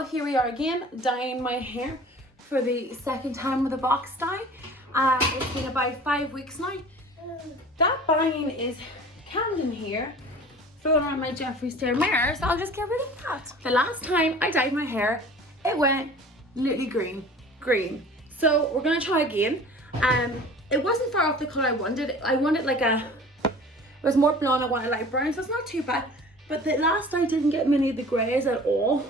So here we are again, dyeing my hair for the second time with a box dye. It's been about 5 weeks now. That buying is Camden here, throwing around my Jeffree Star mirror, so I'll just get rid of that. The last time I dyed my hair, it went literally green. So we're gonna try again. It wasn't far off the colour I wanted. I wanted like it was more blonde, I wanted light brown, so it's not too bad. But the last dye didn't get many of the greys at all.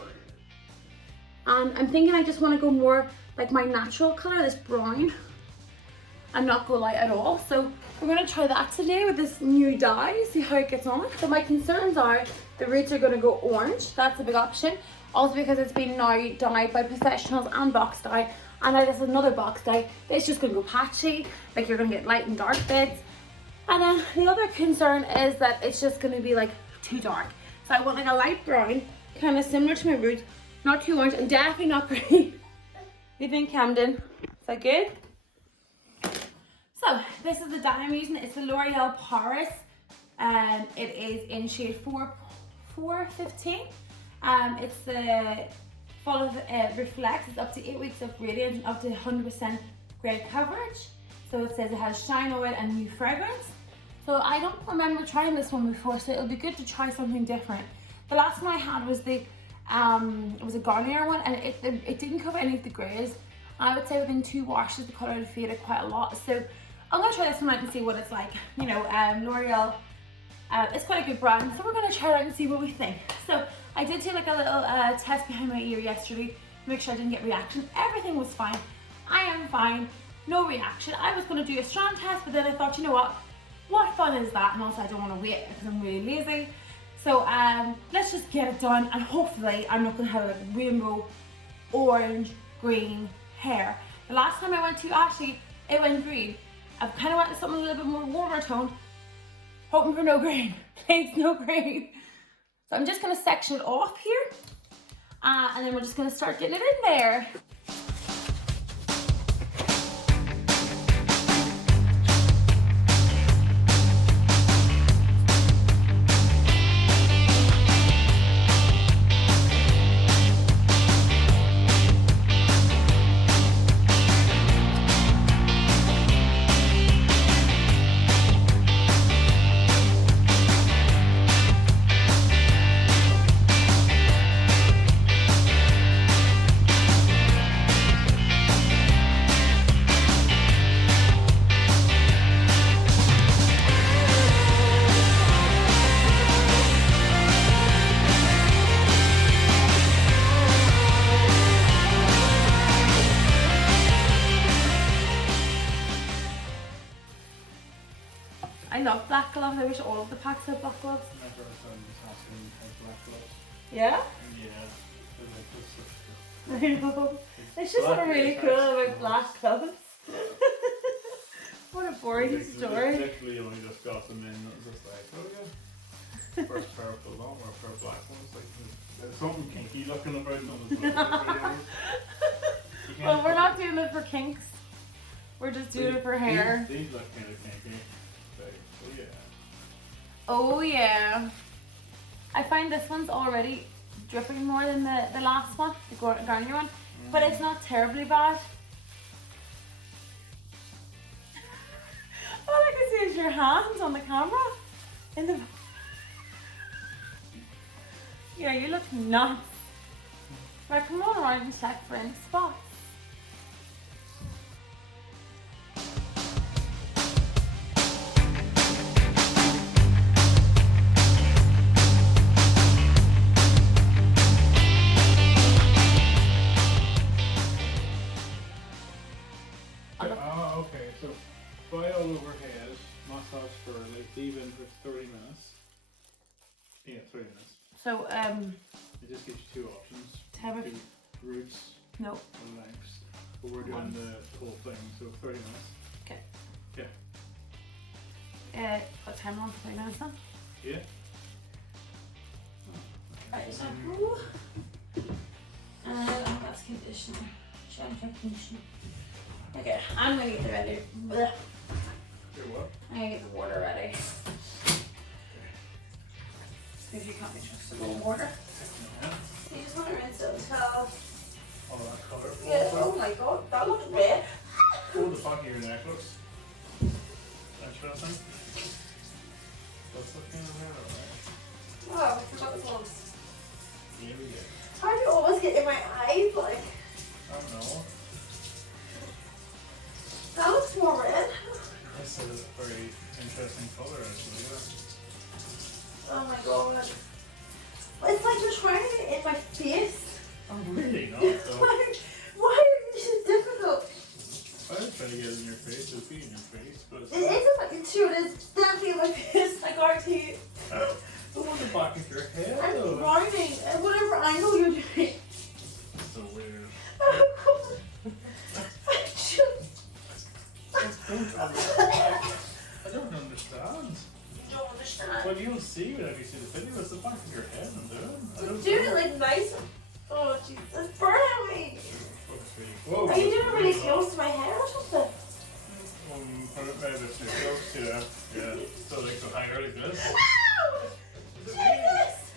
And I'm thinking I just want to go more like my natural colour, this brown, and not go light at all. So we're going to try that today with this new dye, see how it gets on. So my concerns are the roots are going to go orange. That's a big option. Also because it's been now dyed by professionals and box dye. And now this is another box dye. It's just going to go patchy. Like you're going to get light and dark bits. And then the other concern is that it's just going to be like too dark. So I want like a light brown, kind of similar to my roots. Not too orange and definitely not green. You think, Camden? Is that good? So this is the dye I'm using. It's the L'Oreal Paris. It is in shade 415. It's the full of reflects. It's up to 8 weeks of radiance and up to 100% grey coverage. So it says it has shine oil and new fragrance. So I don't remember trying this one before, so it'll be good to try something different. The last one I had was the it was a Garnier one, and it didn't cover any of the greys. I would say within 2 washes the colour had faded quite a lot. So I'm gonna try this one out and see what it's like. You know, L'Oreal, it's quite a good brand, so we're gonna try it out and see what we think. So I did do like a little test behind my ear yesterday to make sure I didn't get reaction. Everything was fine. I am fine, no reaction. I was gonna do a strand test, but then I thought, you know what fun is that? And also I don't want to wait because I'm really lazy. So let's just get it done, and hopefully I'm not going to have like rainbow, orange, green hair. The last time I went to Ashley, it went green. I've kind of wanted something a little bit more warmer tone, hoping for no green. Please, no green. So I'm just going to section it off here, and then we're just going to start getting it in there. I love black gloves. I wish all of the packs had black gloves. Yeah? Yeah. I know. It's just what really cool about black gloves. What a boring story. Literally only just got them in. It was just like, oh yeah. First pair of full on or a pair of black ones. Like, there's something kinky looking about them. Well, we're not doing it for kinks. We're just doing it for hair. These look kind of kinky. Oh yeah. Oh yeah. I find this one's already dripping more than the last one, the Garnier one, but it's not terribly bad. All I can see is your hands on the camera. Yeah, you look nuts. Right, come on around and check for any spots. Okay, so dry all over head, massage for like even for 30 minutes. Yeah, 30 minutes. So It just gives you 2 options. Time Two roots no. and lengths. But we're doing the whole thing, so 30 minutes. Okay. Yeah. What time on for 30 minutes then? Yeah. Right, shampoo. That's conditioner. Shampoo conditioner. Okay, I'm gonna get the ready. Blech. Do what? I'm gonna get the water ready. Because you can't be trusted with water. Yeah. You just want to rinse it until area. How do you always get in my eyes? Like, I don't know. that looks more red. This is a very interesting colour actually. Oh my god. It's like you're trying to get in my face. I'm really not. Why are you so difficult? I was trying to get it in your face, it'd be in your face, but it's It isn't like it's true, it is definitely my face. I guarantee you. the one in the back of your head I'm though. rounding at whatever angle you're doing. So weird. I don't understand. You don't understand. Well, you'll see whenever you see the video, it's the back of your head I'm doing. I don't Do know. it like nice. Oh Jesus, burn me. Whoa, Are you doing it really close to my head or something? Maybe it's too close, yeah. So like so higher like this. Ow! Is it Jesus!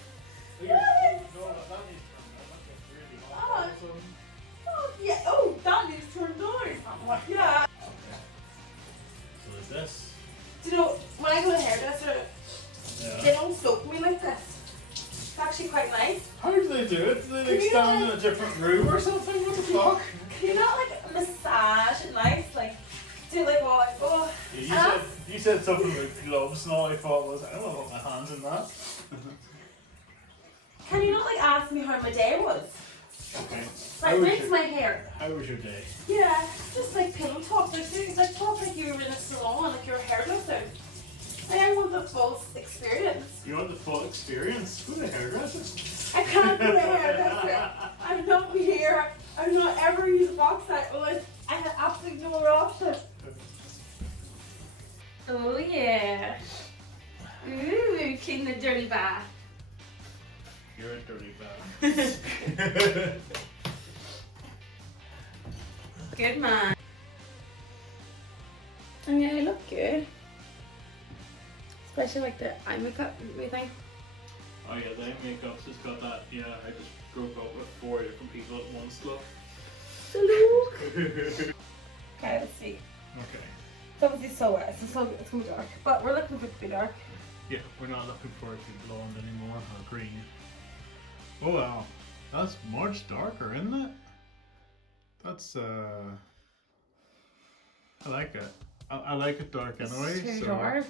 really? Yes! No, that needs to turn down. That gets really Oh. hot. Or something. Oh yeah. Oh, that needs to turn down. Yeah. Okay. So there's this. Do you know when I go to the hairdresser, they Yeah. don't soak me like this. It's actually quite nice. How do they do it? Do they like Can you stand not- in a different room or something? What the fuck? Can you not like massage it nice, like do like all like oh. Yeah, you said something about gloves and all I thought was, I don't want to put my hands in that. Can you not like ask me how my day was? Okay. Like rinse my hair. How was your day? Yeah, just like pillow talk, like talk like you were in a salon, like you're a hairdresser. Like I want the full experience. You want the full experience? Go to a hairdresser. I can't go to a hairdresser. I'm not here. I'm not ever use a box set unless I have absolutely no other option. Oh yeah. Ooh, clean the dirty bath. You're a dirty bag. Good man. Oh yeah, I look good. Especially like the eye makeup and everything. Oh yeah, the makeup's just got that, yeah, I just broke up with 4 different people at once, look. Okay, let's see. Okay. It's obviously so wet, it's gonna be dark. But we're looking for it to be dark. Yeah, we're not looking for it to be blonde anymore, or green. Oh wow, that's much darker, isn't it? That's I like it. I like it dark anyway. It's too so. dark.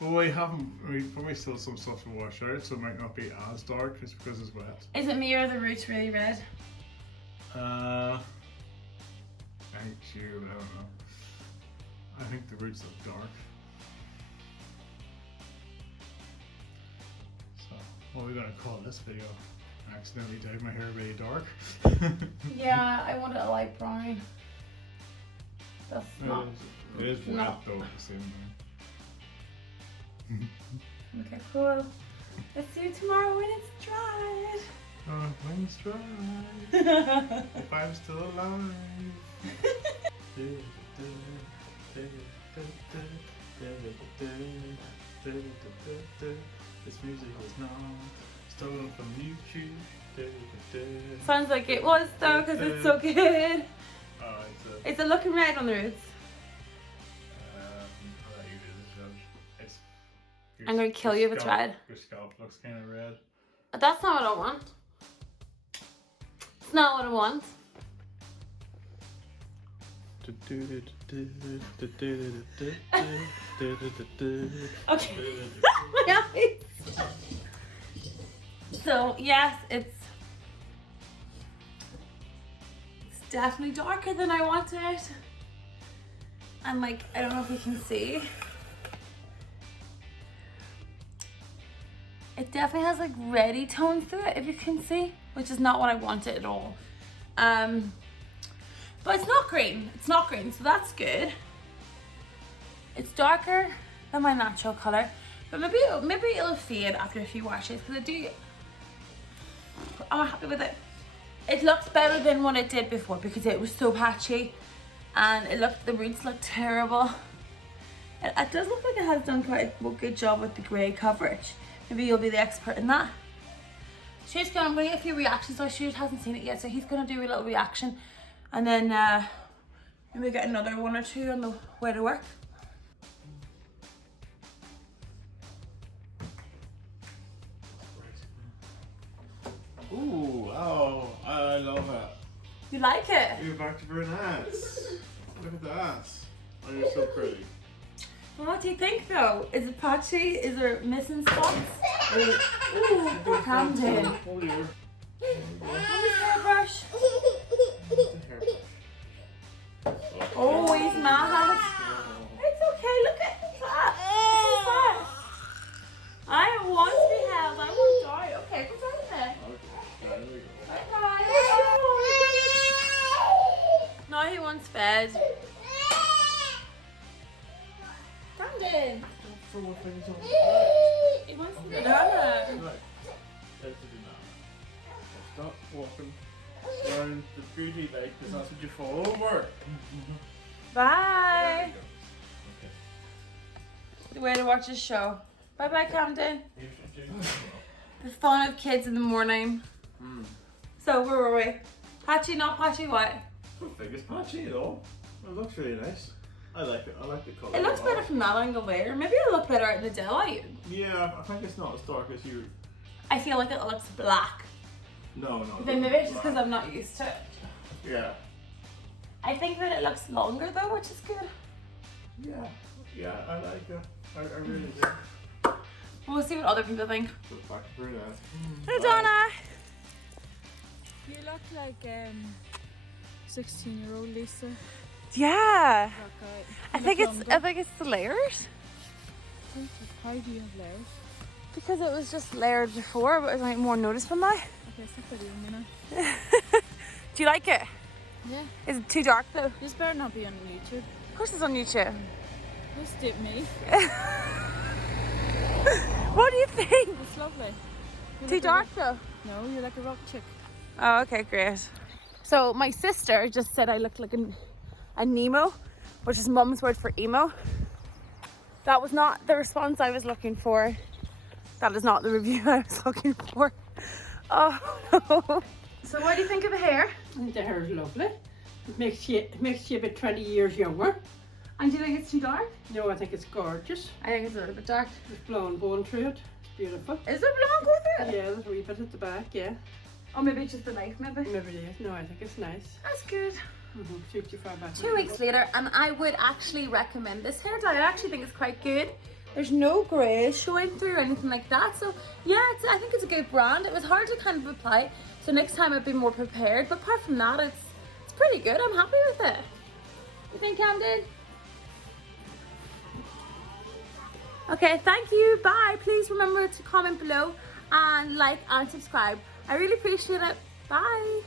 Well, we probably still some stuff to wash out, so it might not be as dark just because it's wet. Is it me or the roots really red? I think you, but I don't know. I think the roots look dark. So, what are we gonna call this video? I accidentally dyed my hair really dark. Yeah, I want it a light brown. That's not. It is wet No. though at the same time. Okay, cool. Let's see you tomorrow when it's dried. When it's dry, if I'm still alive. This music was not stolen from YouTube. Sounds like it was though, because it's so good. Oh, Is it looking red on the roots? I'll let you do the judge. I'm gonna kill you if it's red. Your scalp looks kind of red. That's not what I want. It's not what I want. Okay. My eyes. So yes, it's definitely darker than I wanted. And like, I don't know if you can see. It definitely has like reddy tones to it, if you can see, which is not what I wanted at all. But it's not green. It's not green, so that's good. It's darker than my natural color, but maybe it'll fade after a few washes because I'm happy with it. It looks better than what it did before because it was so patchy, and the roots look terrible. It does look like it has done quite a good job with the grey coverage. Maybe you'll be the expert in that. I'm going to get a few reactions. So Stuart hasn't seen it yet, so he's going to do a little reaction, and then maybe get another one or two on the way to work. Ooh. love it. You like it? You're back to Brunette. Look at that. Oh, you're so pretty. Well, what do you think though? Is it patchy? Is there missing spots? Ooh, Camden. Oh dear. Mommy's hairbrush. Oh, he's mad. It's okay, look at that. What's that? I want to be held. I won't die. Okay, go down there. Okay, there we go. Bye-bye. Now he wants fed. Camden. Throw my fingers on. He wants to be Okay. banana. Right. There's the banana. Stop walking around the booty leg because that's what you fall over. Bye. There we go. The way to watch his show. Bye-bye, Camden. Okay. Here's your juice. The fun of kids in the morning. So, where were we? Patchy, not patchy, what? I don't think it's patchy at all. It looks really nice. I like it. I like the colour. It looks a lot. better from that angle there. Maybe it'll look better out in the daylight. Yeah, I think it's not as dark as you. I feel like it looks black. No. Then maybe it's just because I'm not used to it. Yeah. I think that it looks longer though, which is good. Yeah, I like it. I really do. We'll see what other people think. Put it back to Brunette. Hey, Donna. You look like 16-year-old Lisa. Yeah. I I think it's the layers. How do you have layers? Because it was just layered before, but it's like more noticeable now. Okay, stop videoing me now. Do you like it? Yeah. Is it too dark though? This better not be on YouTube. Of course it's on YouTube. Just dip me. What do you think? It's lovely. You're Too like dark though? No, you're like a rock chick. Oh, okay, great. So my sister just said I looked like a Nemo, which is mum's word for emo. That was not the response I was looking for. That is not the review I was looking for. Oh no. So what do you think of the hair? I think the hair is lovely. It makes you about 20 years younger. And do you think it's too dark? No, I think it's gorgeous. I think it's a little bit dark. There's blonde going through it. It's beautiful. Is there blonde with it? Yeah, there's a wee bit at the back, yeah. Or maybe it's just the knife, maybe. Maybe it is. No, I think it's nice. That's good. Suits you far back. 2 weeks later, and I would actually recommend this hair dye. I actually think it's quite good. There's no grey showing through or anything like that. So yeah, I think it's a good brand. It was hard to kind of apply, so next time I'd be more prepared. But apart from that, it's pretty good. I'm happy with it. You think, Camden? Okay, thank you. Bye. Please remember to comment below and like and subscribe. I really appreciate it. Bye.